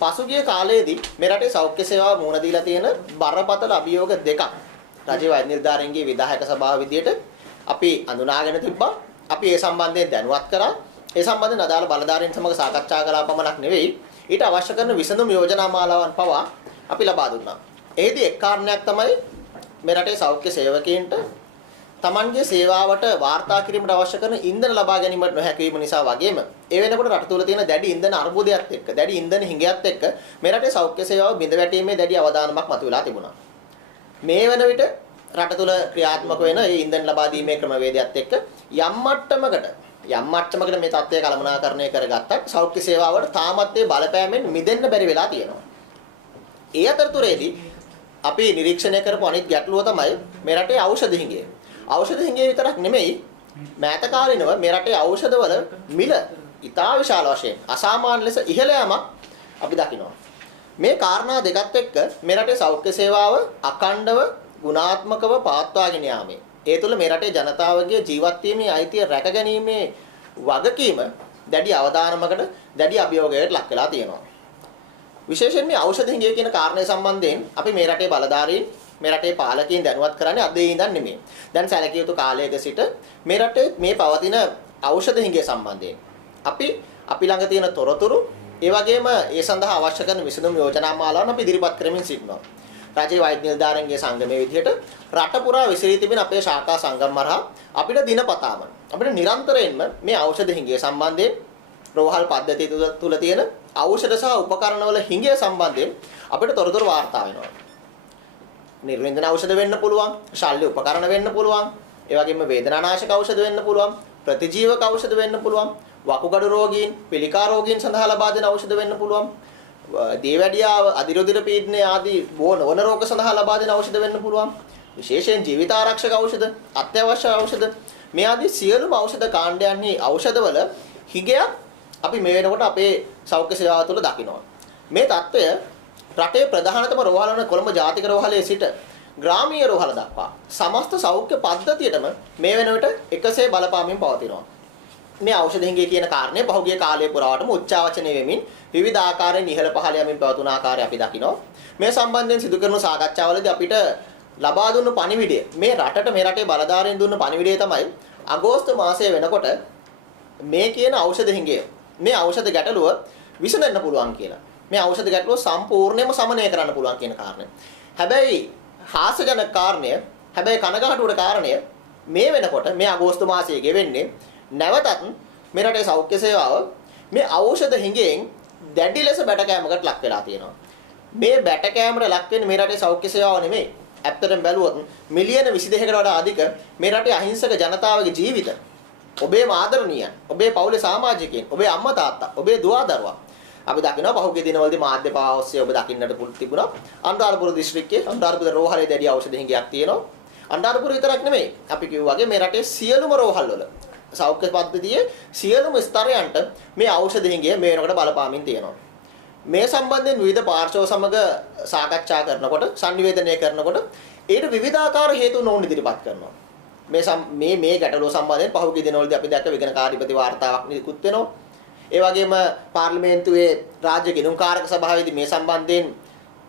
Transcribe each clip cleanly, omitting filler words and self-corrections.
පසුගිය කාලයේදී මේ රටේ සෞඛ්‍ය සේවාව මුහුණ දීලා තියෙන බරපතල අභියෝග දෙකක් රජයේ වෛද්‍ය නිලධාරීන්ගේ විධායක සභාව විදියට අපි අඳුනාගෙන තිබ්බා. අපි ඒ සම්බන්ධයෙන් දැනුවත් කරා. ඒ සම්බන්ධයෙන් අදාළ බලධාරීන් සමග සාකච්ඡා කළා පමණක් නෙවෙයි ඊට අවශ්‍ය කරන විසඳුම් යෝජනා මාලාවන් පවා අපි ලබා දුන්නා. එෙහිදී එක් කාරණයක් තමයි මේ රටේ සෞඛ්‍ය සේවකයන්ට තමන්ගේ සේවාවට වාර්තා කිරීමට අවශ්‍ය කරන ඉන්ධන ලබා ගැනීමට නොහැකි වීම නිසා වගේම ඒ වෙනකොට රට තුළ තියෙන දැඩි ඉන්ධන අර්බුදයත් එක්ක දැඩි ඉන්ධන හිඟයත් එක්ක මේ රටේ සෞඛ්‍ය සේවාව බිඳ වැටීමේ දැඩි අවදානමක් මතුවලා තිබුණා. මේ වෙන විට රට තුළ ක්‍රියාත්මක වෙන මේ ඉන්ධන ලබා දීමේ ක්‍රමවේදයත් එක්ක යම් මට්ටමකට මේ තත්ත්වය කළමනාකරණය කරගත්තත් සෞඛ්‍ය සේවාවට තාමත් ඒ බලපෑමෙන් මිදෙන්න බැරි වෙලා තියෙනවා. ඒ අතරතුරේදී අපි නිරීක්ෂණය කරපු අනිත් ගැටලුව තමයි මේ රටේ ඖෂධ හිඟය. ඖෂධ හිඟය විතරක් නෙමෙයි මෑත කාලිනව මේ රටේ ඖෂධවල මිල ඉතා විශාල වශයෙන් අසාමාන්‍ය ලෙස ඉහළ යාමක් අපි දකිනවා. මේ කාරණා දෙකත් එක්ක මේ රටේ සෞඛ්‍ය සේවාව අඛණ්ඩව ගුණාත්මකව පවත්වාගෙන යාමේ ඒ තුළ මේ රටේ ජනතාවගේ ජීවත් වීමේ අයිතිය රැකගැනීමේ වගකීම දැඩි අවධානමකට දැඩි අභියෝගයකට ලක් වෙලා තියෙනවා. විශේෂයෙන් මේ ඖෂධ හිඟය කියන කාරණය සම්බන්ධයෙන් අපි මේ රටේ බලධාරීන් මේ රටේ පාලකයන් දැනුවත් කරන්නේ අද ඉඳන් නෙමෙයි. දැන් සැලකිය යුතු කාලයක සිට මේ රටේ මේ පවතින ඖෂධ හිඟය සම්බන්ධයෙන් අපි ළඟ තියෙන තොරතුරු ඒ වගේම ඒ සඳහා අවශ්‍ය කරන විසඳුම් යෝජනා මාලාවන් අපි ඉදිරිපත් කරමින් සිටිනවා. රජයේ වෛද්‍ය නිලධාරීන්ගේ සංගමයේ විදිහට රට පුරා විසිරී තිබෙන අපේ ශාඛා සංගම් මරහා අපිට දිනපතාම අපිට නිරන්තරයෙන්ම මේ ඖෂධ හිඟය සම්බන්ධයෙන් රෝහල් පද්ධතිය තුළ තියෙන ඖෂධ සහ උපකරණවල හිඟය සම්බන්ධයෙන් අපිට තොරතුරු වාර්තා වෙනවා. නිර්වින්දන ඖෂධ වෙන්න පුළුවන්, ශල්‍ය උපකරණ වෙන්න පුළුවන්, ඒ වගේම වේදනානාශක ඖෂධ වෙන්න පුළුවන්, ප්‍රතිජීවක ඖෂධ වෙන්න පුළුවන්, වකුගඩු රෝගීන්, පිළිකා රෝගීන් සඳහා ලබා දෙන ඖෂධ වෙන්න පුළුවන්, දියවැඩියාව, අධිරුධිර පීඩනය ආදී වන රෝග සඳහා ලබා දෙන ඖෂධ වෙන්න පුළුවන්. විශේෂයෙන් ජීවිත ආරක්ෂක ඖෂධ, අත්‍යවශ්‍ය ඖෂධ මේ ආදී සියලුම ඖෂධ කාණ්ඩයන්හි ඖෂධවල හිඟයක් අපි මේ වෙනකොට අපේ සෞඛ්‍ය සේවාව තුළ දකිනවා. මේ தত্ত্বය රටේ ප්‍රධානතම රෝහල වන කොළඹ ජාතික රෝහලේ සිට ග්‍රාමීය රෝහල දක්වා සමස්ත සෞඛ්‍ය පද්ධතියටම මේ වෙන විට එකසේ බලපාමින් පවතිනවා. මේ ඖෂධ හිඟය කියන කාරණය පහුගිය කාලය පුරාවටම උච්චාවචනය වෙමින් විවිධ ආකාරයෙන් ඉහළ පහළ යමින් පැවතුන ආකාරය අපි දකිනවා. මේ සම්බන්ධයෙන් සිදු කරන සාකච්ඡාවලදී අපිට ලබා දුන්න පණිවිඩය මේ රටේ බලධාරීන් දුන්න පණිවිඩය තමයි අගෝස්තු මාසයේ වෙනකොට මේ කියන ඖෂධ හිඟය මේ ඖෂධ ගැටලුව විසඳන්න පුළුවන් කියලා. මේ ඖෂධ ගැටලුව සම්පූර්ණයෙන්ම සමනය කරන්න පුළුවන් කියන කාරණය. හැබැයි හාස්‍යජනක කාරණය, හැබැයි කනගාටුවට කාරණය මේ වෙනකොට මේ අගෝස්තු මාසයේ ගෙවෙන්නේ නැවතත් මේ රටේ සෞඛ්‍ය සේවාව මේ ඖෂධ හිඟයෙන් දැඩි ලෙස බැටකෑමකට ලක් වෙලා තියෙනවා. මේ බැටකෑමට ලක් වෙන්නේ මේ රටේ සෞඛ්‍ය සේවාව නෙමෙයි. ඇත්තටම බැලුවොත් මිලියන 22කට වඩා අධික මේ රටේ අහිංසක ජනතාවගේ ජීවිත ඔබේ ආදරණීයන්, ඔබේ පවුලේ සමාජිකයන්, ඔබේ අම්මා තාත්තා, ඔබේ දුවා දරුවා අපි දකිනවා පහුගිය දිනවලදී මාධ්‍ය පවා ඔස්සේ ඔබ දකින්නට තිබුණා. අනුරාධපුර දිස්ත්‍රික්කයේ අනුරාධපුර රෝහලේ දැඩි ඖෂධ හිඟයක් තියෙනවා. අනුරාධපුර විතරක් නෙමෙයි. අපි කිව්වා වගේ මේ රටේ සියලුම රෝහල් වල සෞඛ්‍ය පද්ධතියේ සියලුම ස්තරයන්ට මේ ඖෂධ හිඟය මේ වෙනකොට බලපාමින් තියෙනවා. මේ සම්බන්ධයෙන් විවිධ පාර්ශ්ව සමග සාකච්ඡා කරනකොට, සංනිවේදනය කරනකොට ඒට විවිධාකාර හේතු නොවුන් ඉදිරිපත් කරනවා. මේ ගැටලුව සම්බන්ධයෙන් පහුගිය දිනවලදී අපි දැක්ක විගණකාධිපති වාර්තාවක් නිකුත් වෙනවා. ඒ වගේම පාර්ලිමේන්තුවේ රාජ්‍ය ගිණුම්කාරක සභාවේදී මේ සම්බන්ධයෙන්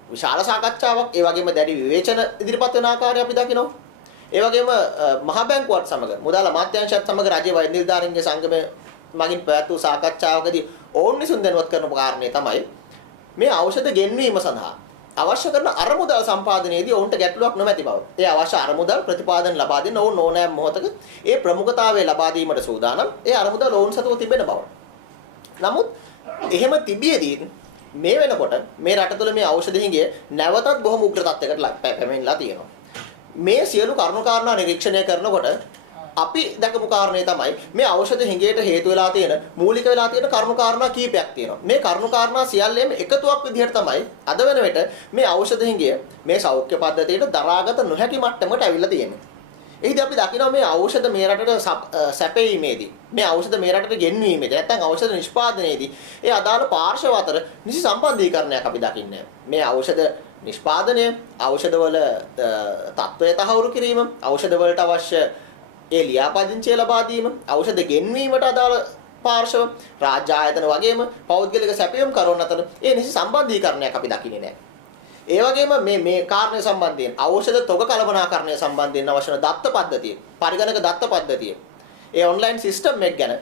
විශාල සාකච්ඡාවක්, ඒ වගේම දැඩි විවේචන ඉදිරිපත් වෙන ආකාරය අපි දකිනවා. ඒ වගේම මහ බැංකුවත් සමග මුදල් අමාත්‍යාංශයත් සමග රජයේ වෛද්‍ය නිලධාරීන්ගේ සංගමය මගින් පැවැත් වූ සාකච්ඡාවකදී ඔවුන් විසින් දැනුවත් කරන කාරණේ තමයි මේ ඖෂධ ගෙන්වීම සඳහා අවශ්‍ය කරන අරමුදල් සම්පාදනයේදී ඔවුන්ට ගැටලුවක් නොමැති බව. ඒ අවශ්‍ය අරමුදල් ප්‍රතිපාදන ලබා දෙන්න ඔවුන් ඕනෑම මොහොතක ඒ ප්‍රමුඛතාවය ලබා දීමට සූදානම්. ඒ අරමුදල් ඔවුන් සතුව තිබෙන බව. නමුත් එහෙම තිබියදී මේ වෙනකොට මේ රට තුළ මේ ඖෂධ හිඟය නැවතත් බොහොම උග්‍ර තත්යකට පැමිණලා තියෙනවා. මේ සියලු කරුණාකාරණා නිරීක්ෂණය කරනකොට අපි දැකපු කාරණේ තමයි මේ ඖෂධ හිඟයට හේතු වෙලා තියෙන මූලික වෙලා තියෙන කරුණාකාරණා කීපයක් තියෙනවා. මේ කරුණාකාරණා සියල්ලම එකතුවක් විදිහට තමයි අද වෙන විට මේ ඖෂධ හිඟය මේ සෞඛ්‍ය පද්ධතියට දරාගත නොහැකි මට්ටමකට ඇවිල්ලා තියෙනවා. එහිදී අපි දකිනවා මේ ඖෂධ මේ රටට සැපයීමේදී, මේ ඖෂධ මේ රටට ගෙන්වීමේදී, නැත්නම් ඖෂධ නිෂ්පාදනයේදී ඒ අදාළ පාර්ශව අතර නිසි සම්බන්ධීකරණයක් අපි දකින්නේ. මේ ඖෂධ නිෂ්පාදනය, ඖෂධවල තත්ත්වය තහවුරු කිරීම, ඖෂධ වලට අවශ්‍ය ඒ ලියාපදිංචිය ලබා දීම, ඖෂධ ගෙන්වීමට අදාළ පාර්ශව රාජ්‍ය ආයතන වගේම පෞද්ගලික සැපයුම් කරන අතර ඒ නිසි සම්බන්ධීකරණයක් අපි දකින්නේ නැහැ. ඒ වගේම මේ කාරණේ සම්බන්ධයෙන් ඖෂධ තොග කළමනාකරණය සම්බන්ධයෙන් අවශ්‍ය දත්ත පද්ධතිය, පරිගණක දත්ත පද්ධතිය, ඒ ඔන්ලයින් සිස්ටම් එක ගැන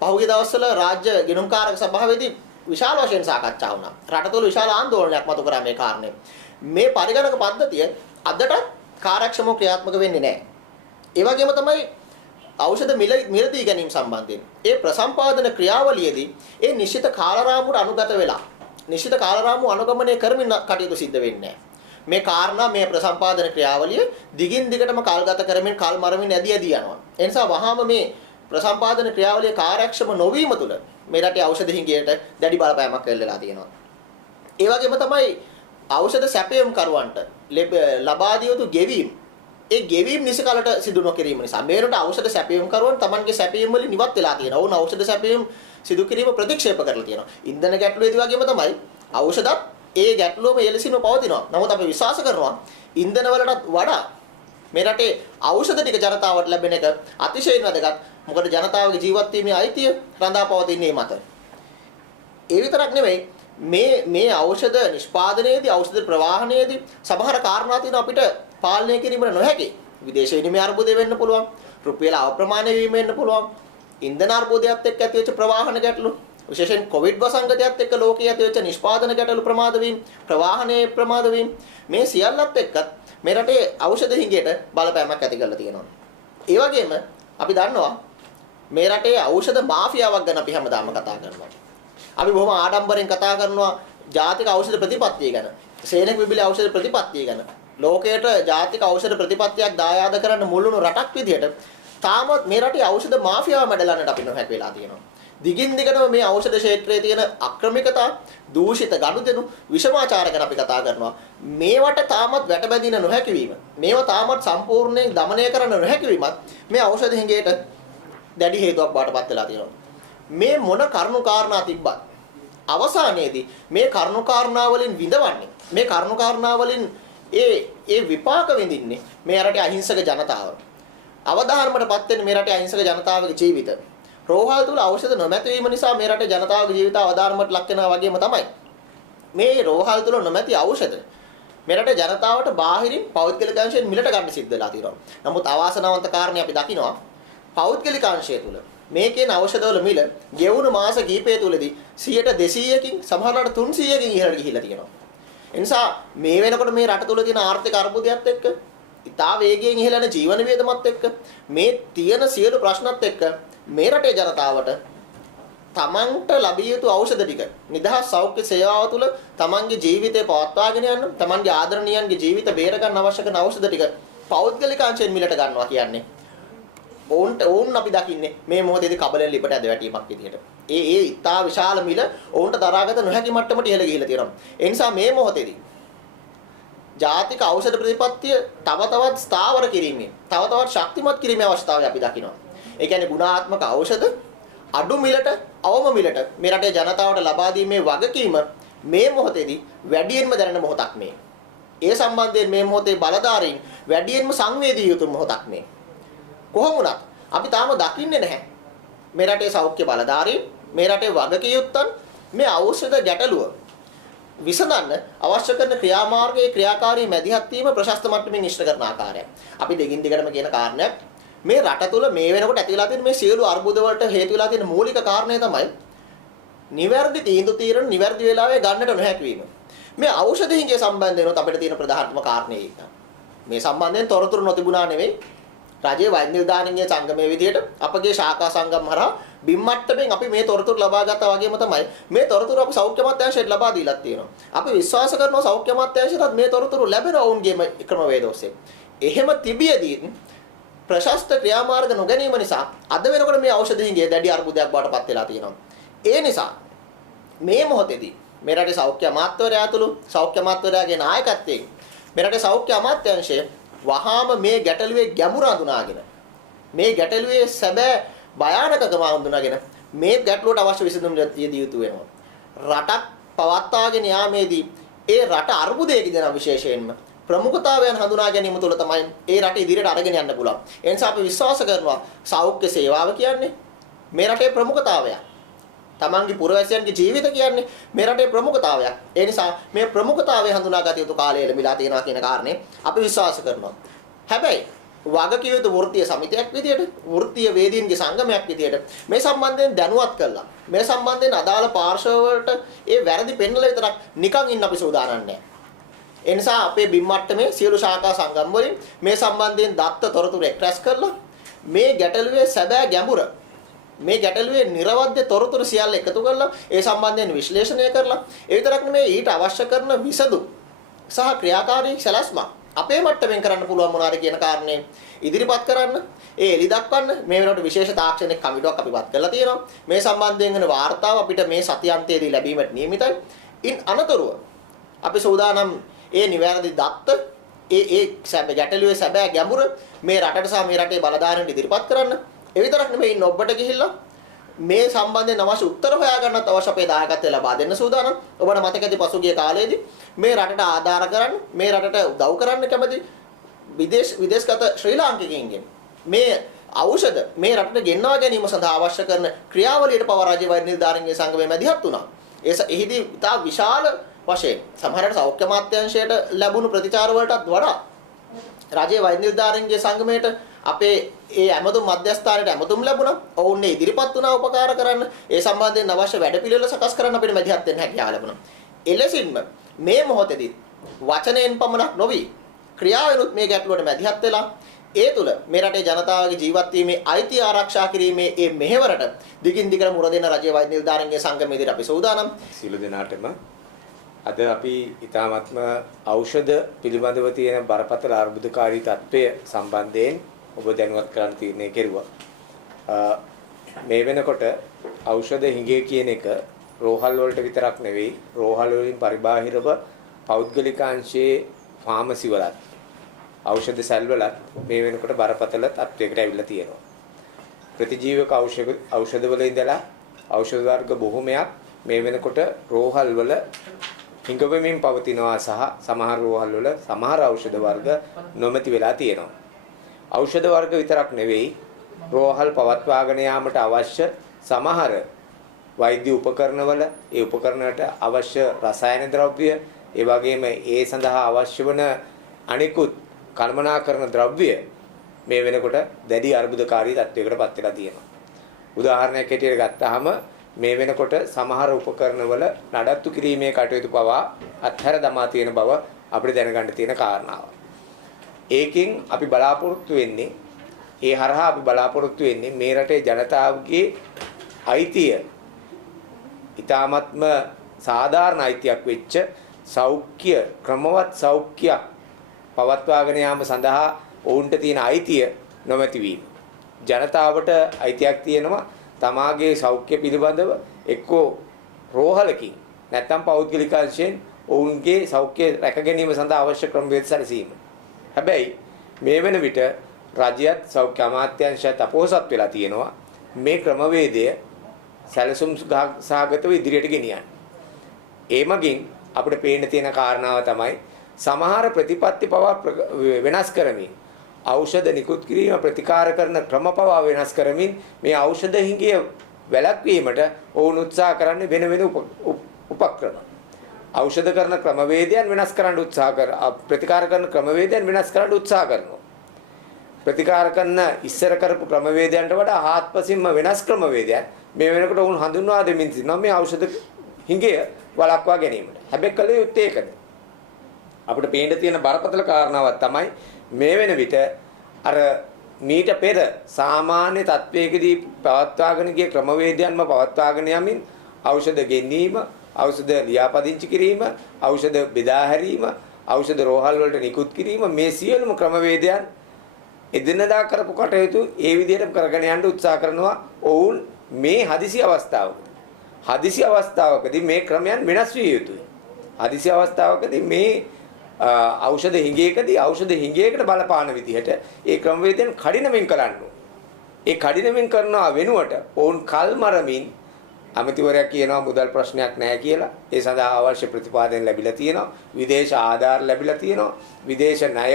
පහුගිය දවස්වල රාජ්‍ය ගිණුම්කාරක සභාවේදී විශාල වශයෙන් සාකච්ඡා වුණා. රට තුළ විශාල ආందోලනයක් මතු කරා මේ කාරණේ. මේ පරිගණක පද්ධතිය අදට කාර්යක්ෂමව ක්‍රියාත්මක වෙන්නේ නැහැ. ඒ වගේම තමයි ඖෂධ මිලදී ගැනීම සම්බන්ධයෙන් ඒ ප්‍රසම්පාදන ක්‍රියාවලියේදී ඒ නිශ්චිත කාලරාමුවට අනුගත වෙලා නිශ්චිත කාලරාමුව අනුගමනය කරමින් කටයුතු සිද්ධ වෙන්නේ මේ කාරණා මේ ප්‍රසම්පාදන ක්‍රියාවලිය දිගින් දිගටම කාලගත කරමින් කල් මරමින් ඇදී යනවා. ඒ නිසා වහාම මේ ප්‍රසම්පාදන ක්‍රියාවලිය කාර්යක්ෂම නොවීම තුළ මේ රටේ ඖෂධ හිඟයට දැඩි බලපෑමක් වෙලා තියෙනවා. ඒ වගේම තමයි ඖෂධ සැපයුම් කරුවන්ට ලබා දිය යුතු ගෙවීම් ඒ ගෙවීම් නිසකලට සිදු නොකිරීම නිසා මේ රට ඖෂධ සැපයුම් කරුවන් Tamanගේ සැපයුම් වලින් ඉවත් වෙලා තියෙනවා. වුණ ඖෂධ සැපයුම් සිදු කිරීම ප්‍රතික්ෂේප කරලා තියෙනවා. ඉන්ධන ගැටලුවේදී වගේම තමයි ඖෂධත් ඒ ගැටලුවම එලෙසින්ම පවතිනවා. නමුත් අපි විශ්වාස කරනවා ඉන්ධන වලටත් වඩා මේ රටේ ඖෂධ ටික ජනතාවට ලැබෙන එක අතිශයින් වැදගත්. මොකද ජනතාවගේ ජීවත් වීමේ අයිතිය රඳා පවතින්නේ මත. ඒ විතරක් නෙවෙයි මේ ඖෂධ නිෂ්පාදනයේදී ඖෂධ ප්‍රවාහනයේදී සමහර කාරණා තියෙන අපිට පාලනය කිරීමට නොහැකි. විදේශ විනිමය අර්බුදය වෙන්න පුළුවන්. රුපියල අප්‍රමාණ වීම වෙන්න පුළුවන්. ඉන්ධන අර්බුදයත් එක්ක ඇතිවෙච්ච ප්‍රවාහන ගැටලු. විශේෂයෙන් කොවිඩ් වසංගතයත් එක්ක ලෝකයේ ඇතිවෙච්ච නිෂ්පාදන ගැටලු ප්‍රමාද වීම, ප්‍රවාහනයේ ප්‍රමාද වීම මේ සියල්ලත් එක්ක මේ රටේ ඖෂධ හිඟයට බලපෑමක් ඇති කරලා තියෙනවා. ඒ වගේම අපි දන්නවා මේ රටේ ඖෂධ මාෆියාවක් ගැන අපි හැමදාම කතා කරනවා. අපි බොහොම ආඩම්බරෙන් කතා කරනවා ජාතික ඖෂධ ප්‍රතිපත්තිය ගැන. සේනක විබිලි ඖෂධ ප්‍රතිපත්තිය ගැන. ලෝකයට ජාතික ඖෂධ ප්‍රතිපත්තියක් දායාද කරන්න මුල්ුණු රටක් විදිහට තාමත් මේ රටේ ඖෂධ මාෆියාව මැඩලන්නට අපි නොහැකි වෙලා තියෙනවා. දිගින් දිගටම මේ ඖෂධ ක්ෂේත්‍රයේ තියෙන අක්‍රමිකතා, දූෂිත ගනුදෙනු, විෂමාචාර ගැන අපි කතා කරනවා. මේවට තාමත් වැටබැඳින නොහැකි වීම, මේවා තාමත් සම්පූර්ණයෙන් দমনය කරන්න නොහැකි වීමත් මේ ඖෂධ හිඟයට දැඩි හේතුවක් බාටපත් වෙලා තියෙනවා. මේ මොන කරුණු කාරණා තිබ්බත් අවසානයේදී මේ කරුණු කාරණා වලින් විඳවන්නේ, මේ කරුණු කාරණා වලින් ඒ විපාක විඳින්නේ මේ රටේ අහිංසක ජනතාව. අවදාහරණයටපත් වෙන්නේ මේ රටේ අහිංසක ජනතාවගේ ජීවිත. රෝහල් තුල ඖෂධ නොමැති වීම නිසා මේ රටේ ජනතාවගේ ජීවිත අවදාහරණයට ලක් වෙනවා වගේම තමයි. මේ රෝහල් තුල නොමැති ඖෂධ මේ රටේ ජනතාවට බාහිරින් පෞද්ගලික අංශයෙන් මිලට ගන්න සිද්ධ වෙලා තියෙනවා. නමුත් අවාසනාවන්ත කාරණේ අපි දකිනවා පෞද්ගලික අංශය තුල මේ කියන ඖෂධවල මිල ගෙවුණු මාස කිහිපය තුලදී 200කින් සමහරවිට 300කින් ඉහළට ගිහිලා තියෙනවා. ඒ නිසා මේ වෙනකොට මේ රට තුල තියෙන ආර්ථික අර්බුදයත් එක්ක ඉතා වේගයෙන් ඉහළ යන ජීවන වියදමත් එක්ක මේ තියෙන සියලු ප්‍රශ්නත් එක්ක මේ රටේ ජනතාවට තමන්ට ලැබිය යුතු ඖෂධ ටික නිදහස් සෞඛ්‍ය සේවාව තුළ තමන්ගේ ජීවිතය පවත්වාගෙන යන්න තමන්ගේ ආදරණීයන්ගේ ජීවිත බේර ගන්න අවශ්‍ය කරන ඖෂධ ටික පෞද්ගලික අංශයෙන් මිලට ගන්නවා කියන්නේ ඕන් අපි දකින්නේ මේ මොහොතේදී කබලෙන් ලිපට ඇද වැටීමක් විදිහට. ඒ ඉතා විශාල මිල ඕන්ට දරාගත නොහැකි මට්ටමට ඉහළ ගිහිලා තියෙනවා. ඒ නිසා මේ මොහොතේදී ජාතික ඖෂධ ප්‍රතිපත්තිය තව තවත් ස්ථාවර කිරීමේ, තව තවත් ශක්තිමත් කිරීමේ අවශ්‍යතාවය අපි දකිනවා. ඒ කියන්නේ ගුණාත්මක ඖෂධ අඩු මිලට, අවම මිලට මේ රටේ ජනතාවට ලබා දීමේ වගකීම මේ මොහොතේදී වැඩියෙන්ම දැනෙන මොහොතක් මේ. ඒ සම්බන්ධයෙන් මේ මොහොතේ බලධාරීන් වැඩියෙන්ම සංවේදී යුතු මොහොතක් මේ. කොහොම වුණත් අපි තාම දකින්නේ නැහැ මේ රටේ සෞඛ්‍ය බලධාරීන්, මේ රටේ වගකීම්යුත්තන් මේ ඖෂධ ගැටලුව විසඳන්න අවශ්‍ය කරන ක්‍රියාමාර්ගයේ ක්‍රියාකාරී මැදිහත් වීම ප්‍රශස්ත මට්ටමින් ඉෂ්ට කරන ආකාරය. අපි දෙකින් දිගටම කියන කාරණයක් මේ රට තුළ මේ වෙනකොට ඇති වෙලා තියෙන මේ සියලු අර්බුද වලට හේතු වෙලා තියෙන මූලික කාරණය තමයි නිවැරදි තීන්දුව తీරන නිවැරදි වෙලාවේ ගන්නට නොහැකි වීම. මේ ඖෂධ හිඟේ සම්බන්ධයෙන්වත් අපිට තියෙන ප්‍රධානම කාරණේ ඒක. මේ සම්බන්ධයෙන් තොරතුරු නොතිබුණා නෙවෙයි. රජයේ වෛද්‍ය නිලධාරීන්ගේ සංගමයේ විදියට අපගේ ශාඛා සංගම් හරහා බිම්මට්ටමින් අපි මේ තොරතුරු ලබා ගත්තා වගේම තමයි මේ තොරතුරු අපි සෞඛ්‍ය අමාත්‍යාංශයට ලබා දීලා තියෙනවා. අපි විශ්වාස කරනවා සෞඛ්‍ය අමාත්‍යාංශයටත් මේ තොරතුරු ලැබෙන ඔවුන්ගේම ක්‍රමවේද ඔස්සේ. එහෙම තිබියදී ප්‍රශස්ත ක්‍රියාමාර්ග නොගැනීම නිසා අද වෙනකොට මේ ඖෂධ හිඟේ දැඩි අර්බුදයක් බවට පත් වෙලා තියෙනවා. ඒ නිසා මේ මොහොතේදී මේ රටේ සෞඛ්‍ය අමාත්‍යවරයා ඇතුළු සෞඛ්‍ය අමාත්‍යවරයාගේ නායකත්වයෙන් මේ රටේ සෞඛ්‍ය අමාත්‍යාංශය වහාම මේ ගැටලුවේ ගැඹුර හඳුනාගෙන මේ ගැටලුවේ සැබෑ භයානකකම හඳුනාගෙන මේ ගැටලුවට අවශ්‍ය විසඳුම් යෙදිය යුතු වෙනවා. රටක් පවත්වාගෙන යාමේදී ඒ රට අර්බුදයේදී දෙන විශේෂයෙන්ම ප්‍රමුඛතාවයන් හඳුනා ගැනීම තුළ තමයි ඒ රට ඉදිරියට අරගෙන යන්න පුළුවන්. ඒ නිසා අපි විශ්වාස කරනවා සෞඛ්‍ය සේවාව කියන්නේ මේ රටේ ප්‍රමුඛතාවයක්. තමන්ගේ පුරවැසියන්ගේ ජීවිත කියන්නේ මේ රටේ ප්‍රමුඛතාවයක්. ඒ නිසා මේ ප්‍රමුඛතාවය හඳුනාගත යුතු කාලය ලැබිලා තියෙනවා කියන කාරණේ අපි විශ්වාස කරනවා. හැබැයි වගකිය යුතු වෘත්තීය සමිතියක් විදියට, වෘත්තීය වේදීන්ගේ සංගමයක් විදියට මේ සම්බන්ධයෙන් දැනුවත් කළා. මේ සම්බන්ධයෙන් අදාළ පාර්ශව වලට ඒ වැරදි පෙන්වලා විතරක් නිකන් ඉන්න අපි සූදානම් නැහැ. ඒ නිසා අපේ බිම් මට්ටමේ සියලු ශාඛා සංගම් වලින් මේ සම්බන්ධයෙන් දත්ත තොරතුරු එක්රැස් කරලා මේ ගැටලුවේ සැබෑ ගැඹුර, මේ ගැටලුවේ නිර්වද්‍ය තොරතුරු සියල්ල එකතු කරලා ඒ සම්බන්ධයෙන් විශ්ලේෂණය කරලා ඒ විතරක් නෙමෙයි ඊට අවශ්‍ය කරන විසඳුම් සහ ක්‍රියාකාරී සැලැස්ම අපේ මට්ටමින් කරන්න පුළුවන් මොනවාද කියන කාරණේ ඉදිරිපත් කරන්න, ඒ එලි දක්වන්න මේ වෙනකොට විශේෂ තාක්ෂණික කමිටුවක් අපිපත් කරලා තියෙනවා. මේ සම්බන්ධයෙන් වෙන වාර්තාව අපිට මේ සතියන්තයේදී ලැබීමට නියමිතයි. ඉන් අනතුරුව අපි සූදානම් ඒ නිවැරදි දත්ත ඒ ගැටලුවේ සැබෑ ගැඹුර මේ රටට සහ මේ රටේ බලධාරීන්ට ඉදිරිපත් කරන්න. ඒ විතරක් නෙමෙයි ඔබට ගිහිල්ලා මේ සම්බන්ධයෙන් අවශ්‍ය උත්තර හොයාගන්නත් අවශ්‍ය අපේ දායකත්වය ලබා දෙන්න සූදානම්. ඔබට මතක ඇති පසුගිය කාලයේදී මේ රටට ආධාර කරන්න, මේ රටට උදව් කරන්න කැමති විදේශගත ශ්‍රී ලාංකිකයින්ගෙන් මේ ඖෂධ මේ රටට ගෙන්වා ගැනීම සඳහා අවශ්‍ය කරන ක්‍රියාවලියට පවා රාජ්‍ය වෛද්‍ය නිලධාරීන්ගේ සංගමය මැදිහත් වුණා. එහිදී ඉතා විශාල වශයෙන් සමහරවිට සෞඛ්‍ය අමාත්‍යාංශයට ලැබුණු ප්‍රතිචාර වලටත් වඩා රාජ්‍ය වෛද්‍ය නිලධාරීන්ගේ සංගමයට අපේ ඒ ඇමතුම් මධ්‍යස්ථානයේ ඇමතුම් ලැබුණා. ඔවුන් ඉදිරිපත් වුණා උපකාර කරන්න. ඒ සම්බන්ධයෙන් අවශ්‍ය වැඩපිළිවෙල සකස් කරන්න අපිට මැදිහත් වෙන්න හැකියාව ලැබුණා. එලෙසින්ම මේ මොහොතේදී වචනයෙන් පමණක් නොවි ක්‍රියාවෙනුත් මේ ගැටලුවට මැදිහත් වෙලා ඒ තුල මේ රටේ ජනතාවගේ ජීවත් වීමේ අයිතිය ආරක්ෂා කිරීමේ මේ මෙහෙවරට දිගින් දිගට මුර දෙන රාජ්‍ය වෛද්‍ය නිලධාරීන්ගේ සංගමයේදී අපි සූදානම්. සියලු දෙනාටම අද අපි ඊ타මත්ම ඖෂධ පිළිබඳව තියෙන බරපතල අර්බුදකාරී තත්ත්වය සම්බන්ධයෙන් ඔබ දැනුවත් කරන්න තීරණය කෙරුවා. මේ වෙනකොට ඖෂධ හිඟේ කියන එක රෝහල් වලට විතරක් නෙවෙයි, රෝහල් වලින් පරිබාහිරව පෞද්ගලිකාංශයේ ෆාමසි වලත් ඖෂධ සැල් වලත් මේ වෙනකොට බරපතල තත්ත්වයකට ඇවිල්ලා තියෙනවා. ප්‍රතිජීවක ඖෂධ වල ඉඳලා ඖෂධ වර්ග බොහොමයක් මේ වෙනකොට රෝහල් වල හිඟවෙමින් පවතිනවා සහ සමහර රෝහල් වල සමහර ඖෂධ වර්ග නොමැති වෙලා තියෙනවා. ඖෂධ වර්ග විතරක් නෙවෙයි, රෝහල් පවත්වාගෙන යාමට අවශ්‍ය සමහර වෛද්‍ය උපකරණවල ඒ උපකරණයට අවශ්‍ය රසායන ද්‍රව්‍ය, ඒ වගේම ඒ සඳහා අවශ්‍ය වන අනිකුත් කළමනාකරණ ද්‍රව්‍ය මේ වෙනකොට දැඩි අර්බුදකාරී තත්ත්වයකට පත් වෙලා තියෙනවා. උදාහරණයක් හැටියට ගත්තාම මේ වෙනකොට සමහර උපකරණවල නඩත්තු කිරීමේ කටයුතු පවා අත්හැර දමා තියෙන බව අපිට දැනගන්න තියෙන කාරණාව. ඒකෙන් අපි බලාපොරොත්තු වෙන්නේ, ඒ හරහා අපි බලාපොරොත්තු වෙන්නේ මේ රටේ ජනතාවගේ අයිතිය ඊ타මත්ම සාධාරණ අයිතියක් වෙච්ච සෞඛ්‍ය ක්‍රමවත් සෞඛ්‍යයක් පවත්වාගෙන යාම සඳහා ඔවුන්ට තියෙන අයිතිය නොමැති වීම. ජනතාවට අයිතියක් තියෙනවා තමාගේ සෞඛ්‍ය පිළිබඳව එක්කෝ රෝහලකින් නැත්නම් පෞද්ගලිකාංශයෙන් ඔවුන්ගේ සෞඛ්‍ය රැක ගැනීම සඳහා අවශ්‍ය ක්‍රමවේද සැලසීම. හැබැයි මේ වෙන විට රාජ්‍යයත් සෞඛ්‍ය අමාත්‍යාංශයත් අපොහසත් වෙලා තියෙනවා මේ ක්‍රමවේදය සැලසුම් සහගතව ඉදිරියට ගෙනියන්න. ඒ මගින් අපිට පේන්න තියෙන කාරණාව තමයි සමහර ප්‍රතිපත්ති පවා වෙනස් කරමින් ඖෂධ නිකුත් කිරීම ප්‍රතිකාර කරන ක්‍රම පවා වෙනස් කරමින් මේ ඖෂධ හිඟිය වැළැක්වීමට ඔවුන් උත්සාහ කරන්නේ වෙන වෙන උපක්‍රම. ඖෂධ කරන ක්‍රමවේදයන් වෙනස් කරන්න උත්සාහ ප්‍රතිකාර කරන ක්‍රමවේදයන් වෙනස් කරන්න උත්සාහ කරනවා. ප්‍රතිකාර කරන ඉස්සර කරපු ක්‍රමවේදයන්ට වඩා ආත්පසින්ම වෙනස් ක්‍රමවේදයන් මේ වෙනකොට උන් හඳුන්වා දෙමින් සිටිනවා මේ ඖෂධ හිඟය වළක්වා ගැනීමට. හැබැයි කල යුත්තේ ඒකද? අපිට පේන්න තියෙන බරපතල කාරණාවක් තමයි මේ වෙන විට අර මීට පෙර සාමාන්‍ය තත්වයකදී පවත්වාගෙන ගිය ක්‍රමවේදයන්ම පවත්වාගෙන යමින් ඖෂධ ගෙනීම, ඖෂධ ලියාපදිංචි කිරීම, ඖෂධ බෙදා හැරීම, ඖෂධ රෝහල් වලට නිකුත් කිරීම මේ සියලුම ක්‍රමවේදයන් එදිනදා කරපු කටයුතු ඒ විදිහට කරගෙන යන්න උත්සාහ කරනවා. ඔවුන් මේ හදිසි අවස්ථාවකදී මේ ක්‍රමයන් වෙනස් විය යුතුයි. හදිසි අවස්ථාවකදී මේ ඖෂධ හිඟයකදී ඖෂධ හිඟයකට බලපාන විදිහට ඒ ක්‍රමවේදයන් කඩිනමින් කරන්න ඕන. ඒ කඩිනමින් කරනවා වෙනුවට ඔවුන් කල්මරමින් අමතිවරයා කියනවා මුදල් ප්‍රශ්නයක් නැහැ කියලා. ඒ සඳහා අවශ්‍ය ප්‍රතිපාදන ලැබිලා තියෙනවා. විදේශ ආධාර ලැබිලා තියෙනවා. විදේශ ණය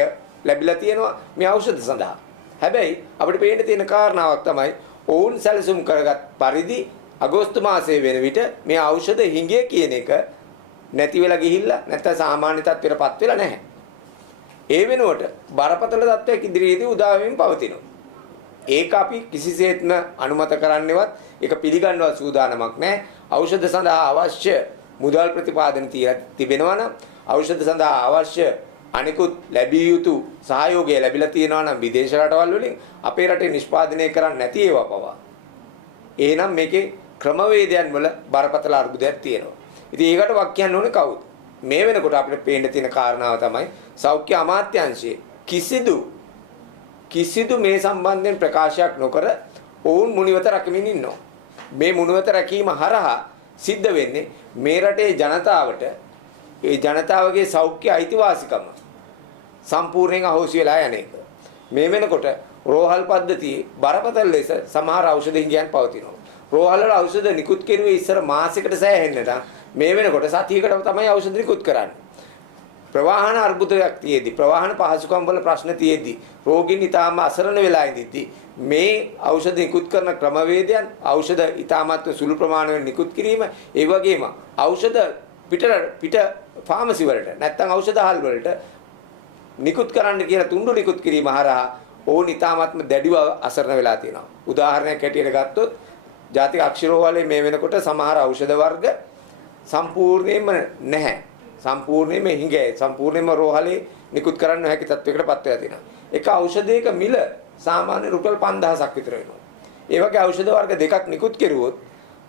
ලැබිලා තියෙනවා මේ ඖෂධ සඳහා. හැබැයි අපිට පේන්න තියෙන කාරණාවක් තමයි ඔවුන් සැලසුම් කරගත් පරිදි අගෝස්තු මාසයේ වෙන විට මේ ඖෂධ හිඟය කියන එක නැති වෙලා ගිහිල්ලා නැත්නම් සාමාන්‍ය තත්ත්වයටපත් වෙලා නැහැ. ඒ වෙනුවට බරපතල තත්ත්වයක් ඉදිරියේදී උදා වෙමින් පවතිනවා. ඒක අපි කිසිසේත්ම අනුමත කරන්නේවත් ඒක පිළිගන්නවත් සූදානමක් නැහැ. ඖෂධ සඳහා අවශ්‍ය මුදල් ප්‍රතිපාදන තිබෙනවා නම් ඖෂධ සඳහා අවශ්‍ය අනිකුත් ලැබිය යුතු සහයෝගය ලැබිලා තියෙනවා නම් විදේශ රටවල් වලින් අපේ රටේ නිෂ්පාදනය කරන්නේ නැති ඒවා පවා. එහෙනම් මේකේ ක්‍රමවේදයන් වල බරපතල අර්බුදයක් තියෙනවා. ඉතින් ඒකට වක් කියන්න ඕනේ කවුද? මේ වෙනකොට අපිට පේන්න තියෙන කාරණාව තමයි සෞඛ්‍ය අමාත්‍යාංශයේ කිසිදු මේ සම්බන්ධයෙන් ප්‍රකාශයක් නොකර ඔවුන් මුනිවත රැකමින් ඉන්නවා. මේ මුනිවත රැකීම හරහා සිද්ධ වෙන්නේ මේ රටේ ජනතාවට ඒ ජනතාවගේ සෞඛ්‍ය අයිතිවාසිකම සම්පූර්ණයෙන් අහෝසි වෙලා යන එක. මේ වෙනකොට රෝහල් පද්ධතියේ බරපතල ලෙස සමහර ඖෂධ හිඟයන් පවතිනවා. රෝහල් වල ඖෂධ නිකුත් කෙරුවේ ඉස්සර මාසයකට සෑහෙන්නට මේ වෙනකොට සතියකට තමයි ඖෂධ නිකුත් කරන්නේ. ප්‍රවාහන අර්බුදයක් තියේදී ප්‍රවාහන පහසුකම් වල ප්‍රශ්න තියේදී රෝගීන් ඊටාම අසරණ වෙලා ඉඳිද්දී මේ ඖෂධ නිකුත් කරන ක්‍රමවේදයන් ඖෂධ ඊටාමත් සුළු ප්‍රමාණයෙන් නිකුත් කිරීම ඒ වගේම ඖෂධ පිට ෆාමසි වලට නැත්නම් ඖෂධහල් වලට නිකුත් කරන්න කියලා තුන්ඩු නිකුත් කිරීම හරහා ඕන් ඊටාමත්ම දැඩිව අසරණ වෙලා තියෙනවා. උදාහරණයක් හැටියට ගත්තොත් ජාතික අක්ෂරෝහලේ මේ වෙනකොට සමහර ඖෂධ වර්ග සම්පූර්ණයෙන්ම නැහැ. සම්පූර්ණයෙන්ම හිඟයි. සම්පූර්ණයෙන්ම රෝහලේ නිකුත් කරන්න නොහැකි තත්වයකටපත් වෙලා තියෙනවා. එක ඖෂධයක මිල සාමාන්‍ය රුපියල් 5000ක් විතර වෙනවා. ඒ වගේ ඖෂධ වර්ග දෙකක් නිකුත් කෙරුවොත්